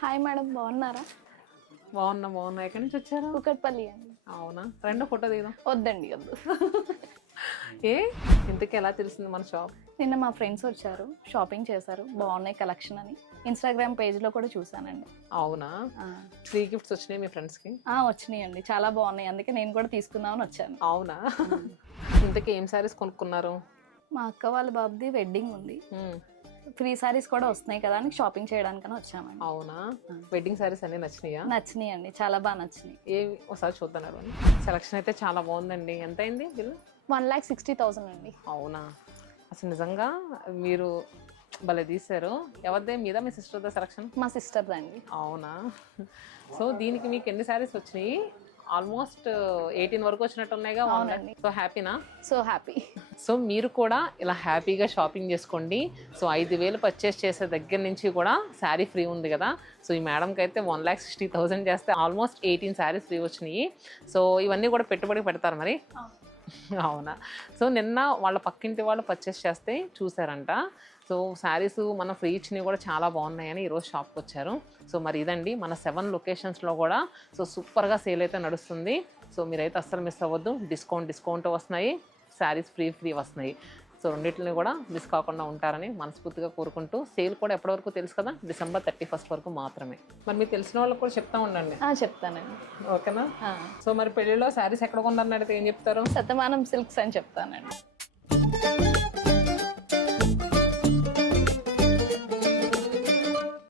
Hi madam, బాగున్నారా? బాగున్నా. ఎక్కడి నుంచి వచ్చారు? కుకట్పల్లి అండి. అవునా, రెండో ఫోటో దిగుదాం. వద్దండి, వద్దు. ఏ ఇంతకీ ఎలా తెలిసింది మన షాప్? నిన్న మా ఫ్రెండ్స్ వచ్చారు, షాపింగ్ చేశారు, బాగున్నాయి కలెక్షన్ అని ఇన్స్టాగ్రామ్ పేజ్లో కూడా చూసానండి. అవునా, ఫ్రీ గిఫ్ట్స్ వచ్చినాయి మీ ఫ్రెండ్స్కి? వచ్చినాయండి, చాలా బాగున్నాయి, అందుకే నేను కూడా తీసుకుందామని వచ్చాను. అవునా, ఇంతకీ ఏం శారీస్ కొనుక్కున్నారు? మా అక్క వాళ్ళ బాబుది వెడ్డింగ్ ఉంది, ఫ్రీ సారీస్ కూడా వస్తున్నాయి కదా అని షాపింగ్ చేయడానికని వచ్చామండి. అవునా, వెడ్డింగ్ శారీస్ అన్ని నచ్చినాయా? నచ్చినాయి అండి, చాలా బాగా నచ్చినాయి. ఒకసారి చూద్దాం. సెలక్షన్ అయితే చాలా బాగుందండి. ఎంత అయింది బిల్లు? 1,60,000 అండి. అవునా, అసలు నిజంగా మీరు భలే తీశారు. ఎవరిదే, మీద మీ సిస్టర్దా సెలక్షన్? మా సిస్టర్ది అండి. అవునా, సో దీనికి మీకు ఎన్ని శారీస్ వచ్చినాయి? ఆల్మోస్ట్ 18 వరకు వచ్చినట్టు ఉన్నాయిగా. అవునండి. సో హ్యాపీనా? So happy. సో మీరు కూడా ఇలా హ్యాపీగా షాపింగ్ చేసుకోండి. సో 5,000 పర్చేస్ చేసే దగ్గర నుంచి కూడా శారీ ఫ్రీ ఉంది కదా. సో ఈ మేడంకి అయితే 1,60,000 చేస్తే ఆల్మోస్ట్ 18 శారీస్ ఫ్రీ వచ్చినాయి. సో ఇవన్నీ కూడా పెట్టుబడికి పెడతారు మరి. అవునా, సో నిన్న వాళ్ళ పక్కింటి వాళ్ళు పర్చేస్ చేస్తే చూసారంట. సో శారీస్ మన ఫ్రీ ఇచ్చినవి కూడా చాలా బాగున్నాయని ఈరోజు షాప్కి వచ్చారు. సో మరి ఇదండి మన 7 లొకేషన్స్లో కూడా సో సూపర్గా సేల్ అయితే నడుస్తుంది. సో మీరైతే అస్సలు మిస్ అవ్వద్దు. డిస్కౌంట్ వస్తున్నాయి, శారీస్ ఫ్రీ వస్తున్నాయి. సో రెండింటిని కూడా మిస్ కాకుండా ఉంటారని మనస్ఫూర్తిగా కోరుకుంటూ, సేల్ కూడా ఎప్పటి వరకు తెలుసు కదా, December 31st వరకు మాత్రమే. మరి మీకు తెలిసిన వాళ్ళకి కూడా చెప్తా ఉండండి. చెప్తానండి. ఓకేనా? సో మరి పెళ్ళిలో శారీస్ ఎక్కడ కొన్నారని అడిగితే ఏం చెప్తారు? శతమానం సిల్క్స్ అని చెప్తానండి.